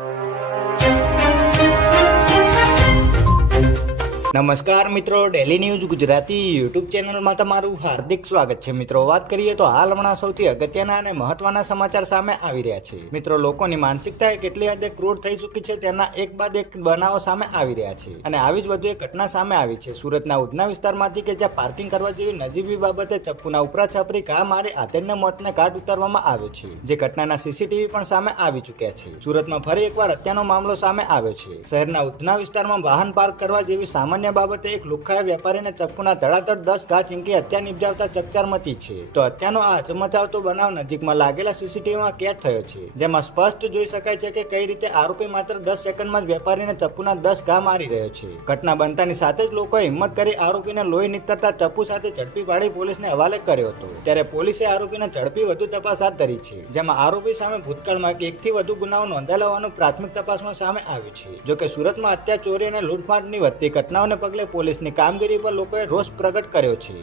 you. નમસ્કાર મિત્રો daily news Gujarati YouTube ચેનલમાં તમારું હાર્દિક સ્વાગત છે. મિત્રો, વાત કરીએ તો હાલ હમણાં સૌથી અગત્યના અને મહત્વના સમાચાર સામે આવી રહ્યા છે. મિત્રો, લોકોની માનસિકતા કેટલી હદે ક્રૂર થઈ ચૂકી છે તેના એક બાદ એક બનાવો સામે આવી રહ્યા છે. અને આવી જ વધુ એક ઘટના સામે આવી છે. સુરતના ઉધના વિસ્તારમાંથી કે જ્યાં પાર્કિંગ કરવા જેવી નજીવી બાબતે ચપ્પુના ઉપરા છાપરી ઘા મારી આતેડને મોતને ઘાટ ઉતારવામાં આવે છે. જે ઘટનાના સીસીટીવી પણ સામે આવી ચૂક્યા છે. સુરતમાં ફરી એકવાર હત્યાનો મામલો સામે આવ્યો છે. શહેરના ઉધના વિસ્તારમાં વાહન પાર્ક કરવા જેવી સામાન્ય બાબતે એક લુખ્ખાએ વેપારીને ચપ્પુના ધડાધડ દસ ઘા ચીંકી હત્યા નિપજાવતા ચકચાર છે. તો હત્યાનો આ અચમચાવતો બનાવ નજીકમાં લાગેલા સીસીટીવીમાં કેદ થયો છે. જેમાં સ્પષ્ટ જોઈ શકાય છે કે કઈ રીતે આરોપી માત્ર દસ સેકન્ડમાં જ વેપારીને ચપ્પુના દસ ઘા મારી રહ્યો છે. ઘટના બનતાની સાથે જ લોકોએ હિંમત કરી આરોપીને લોહી નીતરતા ચપ્પુ સાથે ઝડપી પાડી પોલીસને હવાલે કર્યો હતો. ત્યારે પોલીસે આરોપીને ઝડપી વધુ તપાસ હાથ ધરી છે. જેમાં આરોપી સામે ભૂતકાળમાં એકથી વધુ ગુનાઓ નોંધાયેલા હોવાનું પ્રાથમિક તપાસમાં સામે આવ્યું છે. જોકે સુરતમાં હત્યા ચોરી અને લૂંટફાટની વધતી ઘટનાઓને પગલે પોલીસની કામગીરી પર લોકોએ રોષ પ્રગટ કર્યો છે.